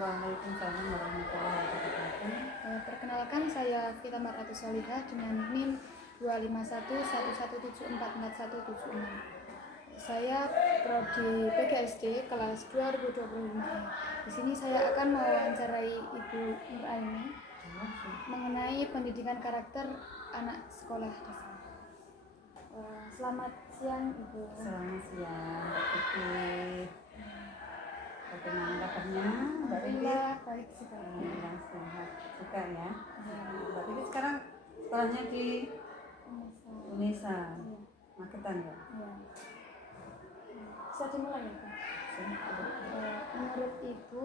Waalaikumsalam warahmatullahi wabarakatuh. Perkenalkan, saya Vita Maratu Solihah dengan NIM 25111744176. Saya prodi PGSD kelas 2025. Di sini saya akan mewawancarai Ibu Nuraini mengenai pendidikan karakter anak sekolah dasar. Selamat siang, Ibu. Selamat siang, Mbak Titi. Bagaimana kabarnya, Mbak Titi? Alhamdulillah baik sekali. Alhamdulillah sehat juga ya. Mbak Titi sekarang sekolahnya di Unesa, Magetan ya? Ya. Bisa dimulai ya, Pak? Menurut Ibu,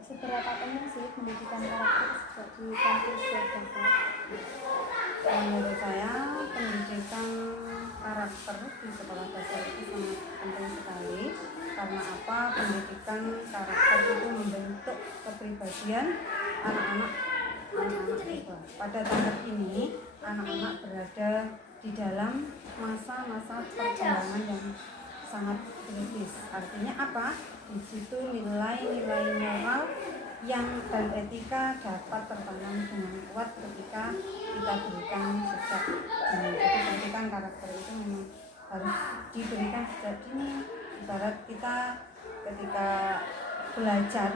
seberapa penting sih pendidikan karakter sejak di kampus dasar? Menurut saya pendidikan karakter di sekolah dasar itu sangat penting sekali. Karena apa? Pendidikan karakter itu membentuk kepribadian anak-anak siswa. Pada tahap ini anak-anak berada di dalam masa-masa perkembangan yang sangat kritis. Artinya apa? Di situ nilai-nilai moral dan etika dapat tertanam dengan kuat ketika kita berikan sejak dini. Jadi pendidikan karakter itu memang harus diberikan sejak dini. Ibarat kita ketika belajar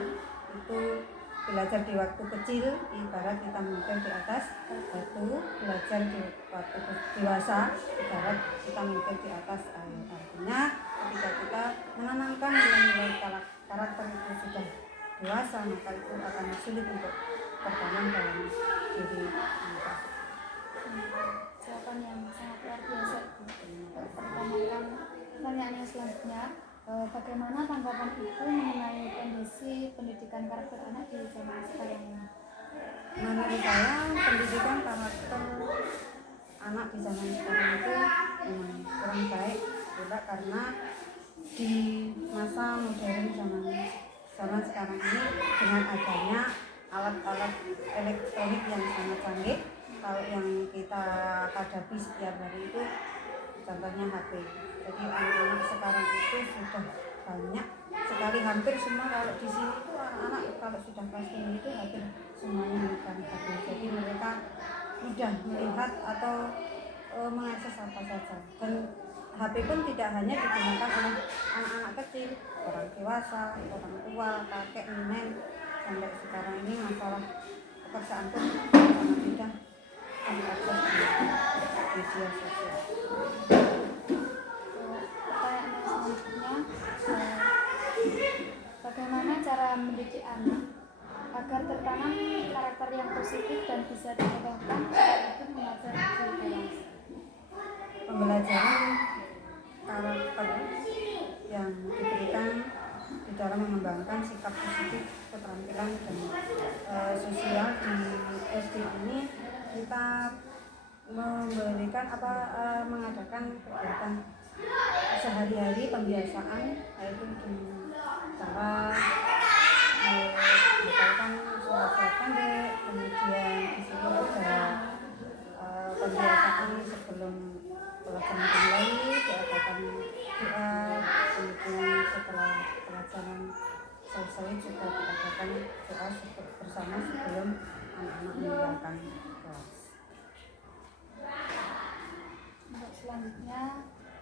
itu belajar di waktu kecil, ibarat kita mikir di atas batu, belajar di waktu dewasa, ibarat kita mikir di atas air. Artinya ketika kita menanamkan nilai-nilai karakter itu sudah dewasa, maka itu akan sulit untuk tertanam dalam diri kita. Jawaban yang sangat luar biasa, Ibu. Pertanyaan yang selanjutnya, bagaimana tanggapan Ibu mengenai kondisi pendidikan karakter anak di zaman sekarang ini? Menurut saya pendidikan karakter anak di zaman sekarang itu kurang baik juga karena di masa modern zaman sekarang ini dengan adanya alat-alat elektronik yang sangat canggih, kalau yang kita hadapi setiap hari itu contohnya HP. Jadi anak-anak sekarang itu sudah banyak sekali, hampir semua kalau di sini itu anak-anak kalau sudah kelas tinggi itu hampir semuanya memegang HP. Jadi mereka mudah melihat atau mengakses apa saja. Dan HP pun tidak hanya digunakan oleh anak-anak kecil, orang dewasa, orang tua, kakek, nenek. Sampai sekarang ini masalah pekerjaan pun sangat mudah diakses di media sosial. Pertanyaan yang selanjutnya, bagaimana cara mendidik anak agar tertanam karakter yang positif dan bisa dicontohkan saat itu mengajar di kelas? Pembelajaran karakter yang diberikan di dalam mengembangkan sikap positif, keterampilan dan sosial di SD ini, kita memberikan mengadakan kegiatan sehari-hari pembiasaan, yaitu dengan cara menghafalkan surat-surat pendek, kemudian di sini ada pembiasaan sebelum pelajaran dimulai diadakan doa, kemudian setelah pelajaran selesai juga diadakan doa bersama sebelum anak-anak meninggalkan kelas. Untuk selanjutnya,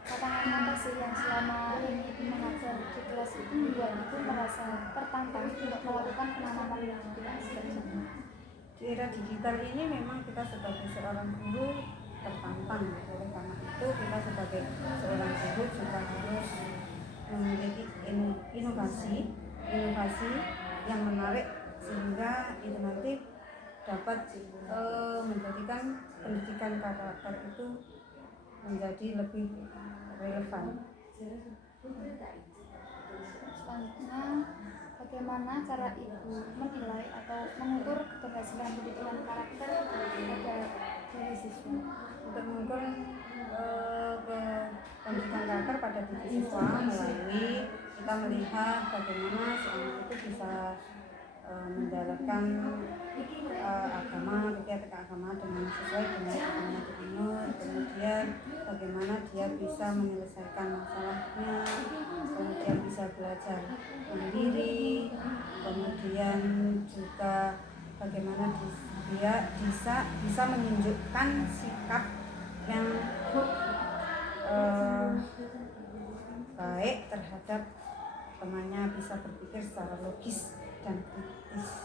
tantangan apa sih yang selama ini Ibu mengajar di kelas itu membuat Ibu merasa tertantang untuk melakukan penanaman yang tidak sebenarnya? Di era digital ini memang kita sebagai seorang guru tertantang. Oleh karena itu kita sebagai seorang guru juga harus memiliki inovasi yang menarik sehingga itu nanti dapat menjadikan pendidikan karakter itu menjadi lebih relevan. Selanjutnya, bagaimana cara Ibu menilai atau mengukur keberhasilan pendidikan karakter pada diri siswa? Untuk mengukur pendidikan karakter pada diri siswa melalui kita melihat bagaimana si anak itu bisa menjalankan agama, kegiatan agama dengan sesuai dengan agama dianut, kemudian bagaimana dia bisa menyelesaikan masalahnya, kemudian bisa belajar mandiri, kemudian kemudian juga bagaimana dia bisa menunjukkan sikap yang baik terhadap temannya, bisa berpikir secara logis dan kritis.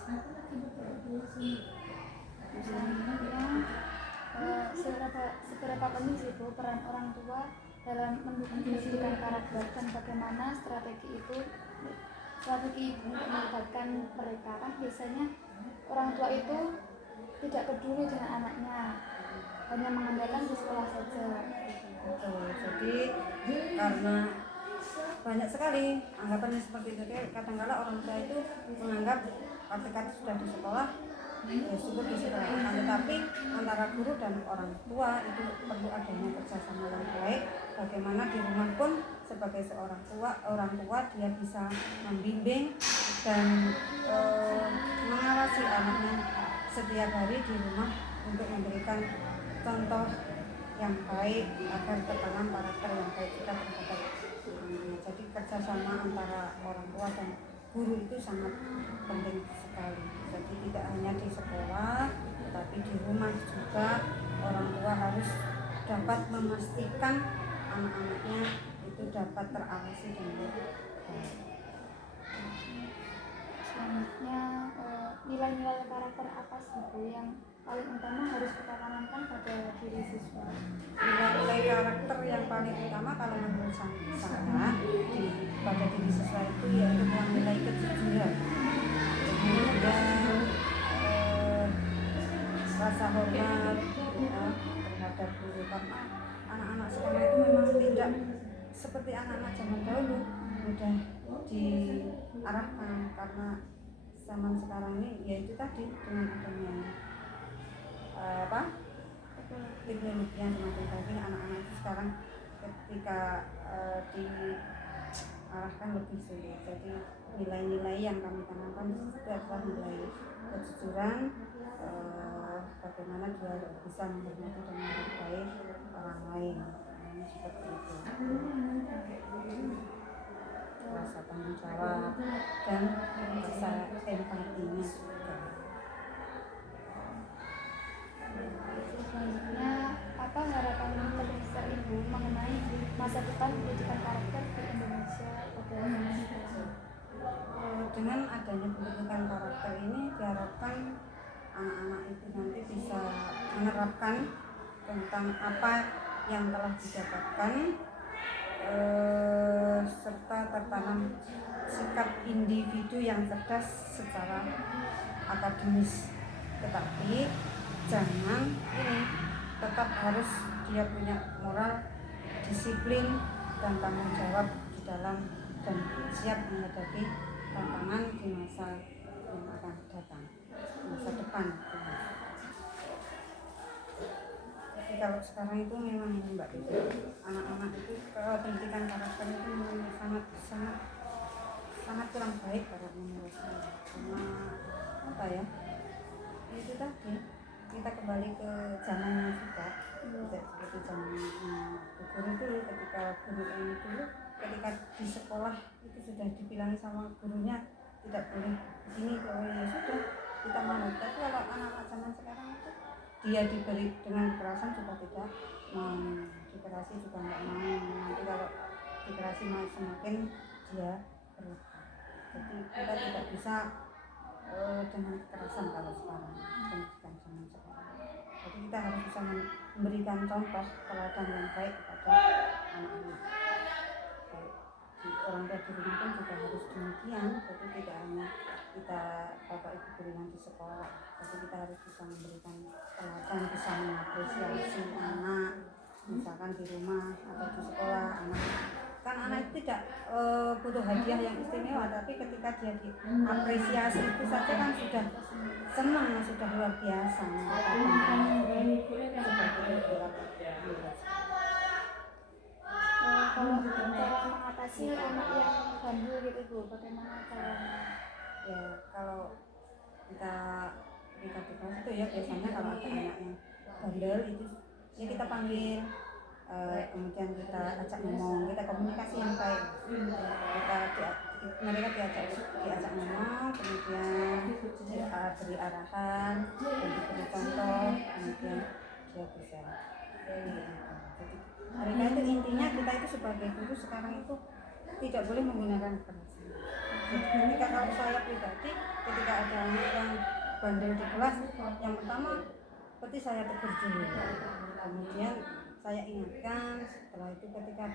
Selanjutnya, seberapa penting sih Bu peran orang tua dalam mendukung pendidikan karakter dan bagaimana strategi untuk melibatkan mereka? Kan biasanya orang tua itu tidak peduli dengan anaknya, hanya mengandalkan di sekolah saja. Betul. Jadi karena banyak sekali anggapannya seperti itu, kadang-kala orang tua itu menganggap ketika sudah di sekolah ya syukur di sekolah, tetapi antara guru dan orang tua itu perlu adanya kerjasama yang baik. Bagaimana di rumah pun sebagai seorang orang tua dia bisa membimbing dan mengawasi anaknya setiap hari di rumah untuk memberikan contoh yang baik agar tertanam karakter yang baik kita terhadap anaknya. Jadi kerjasama antara orang tua dan guru itu sangat penting sekali. Jadi tidak hanya di sekolah, tetapi di rumah juga orang tua harus dapat memastikan anak-anaknya itu dapat terawasi dengan baik. Selanjutnya, nilai-nilai karakter apa sih Bu yang paling utama harus kita tanamkan pada diri siswa? Nilai-nilai karakter yang paling utama kalau menurut saya pada diri siswa itu yaitu nilai kejujuran, kemudian rasa hormat ya, terhadap guru, karena anak-anak sekarang itu memang tidak seperti anak-anak zaman dahulu mudah diarahkan, karena zaman sekarang ini yaitu tadi dengan adanya teknologi yang semakin baik, anak-anak itu sekarang ketika diarahkan lebih sulit. Jadi nilai-nilai yang kami tanamkan itu adalah nilai kejujuran, bagaimana dia bisa menghormati dan menghargai orang lain, seperti itu. Rasa tanggung jawab dan rasa empatinya juga. Selanjutnya, apa harapan terbesar Ibu mengenai masa depan pendidikan karakter di Indonesia pada zaman sekarang? Dengan adanya pendidikan karakter ini diharapkan anak-anak itu nanti bisa menerapkan tentang apa yang telah didapatkan, serta tertanam sikap individu yang cerdas secara akademis. Tetapi jangan ini, tetap harus dia punya moral, disiplin dan tanggung jawab di dalam dan siap menghadapi tantangan di masa yang akan datang, masa depan. Tapi kalau sekarang itu memang Mbak, anak-anak itu kalau pendidikan karakter itu memang sangat kurang baik kalau menurut saya. Karena apa ya? Itu tadi kita kembali ke zamannya kita, tidak seperti zamannya guru dulu. Ketika guru ini dulu, ketika di sekolah itu sudah dibilang sama gurunya tidak boleh begini, kalau ya sudah kita manut. Tapi kalau anak-anak zaman sekarang itu dia diberi dengan kekerasan juga tidak mau, dikerasi juga nggak mau. Nanti kalau dikerasi semakin dia berlebihan. Jadi kita tidak bisa dengan kekerasan kalau sekarang pendidikan zaman sekarang. Jadi kita harus bisa memberikan contoh teladan yang baik kepada anak-anak. Di orang tua di rumah pun juga harus demikian. Jadi tidak hanya kita bapak ibu guru yang di sekolah, tapi kita harus bisa memberikan teladan, bisa mengapresiasi anak, misalkan di rumah atau di sekolah. Kan anak itu tidak butuh hadiah yang istimewa, tapi ketika dia diapresiasi itu saja kan sudah senang, sudah luar biasa. Kalau cara mengatasi anak yang bandel gitu Bu, bagaimana caranya? Ya kalau kita di kelas itu ya biasanya kalau ada anak yang bandel itu ya kita panggil, kemudian kita ajak ngomong, kita komunikasi yang baik, kita mereka diajak ngomong, kemudian beri arahan dan diberi contoh, kemudian dia bisa. Jadi mereka itu intinya kita itu sebagai guru sekarang itu tidak boleh menggunakan kekerasan. Jadi kalau saya pribadi ketika ada anak yang bandel di kelas, yang pertama seperti saya tegur dulu, kemudian saya ingatkan, setelah itu ketika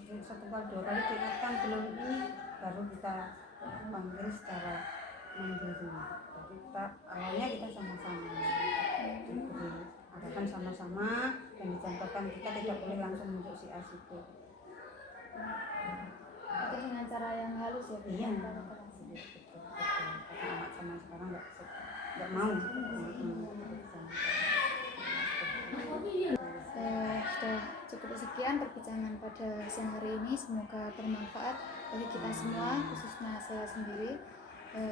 setelah 2 kali diingatkan belum ini, baru kita panggil secara mandiri. Jadi kita awalnya kita sama-sama diberi arahan sama-sama dan dicontohkan, kita tidak boleh langsung untuk si A si B. Itu dengan cara yang halus ya, Iya, bukan cara keras. betul. Karena anak zaman sekarang nggak mau. Sudah cukup sekian perbincangan pada siang hari ini, semoga bermanfaat bagi kita semua, khususnya saya sendiri.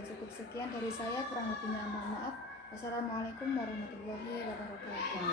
Cukup sekian dari saya, kurang lebihnya mohon maaf. Wassalamualaikum warahmatullahi wabarakatuh.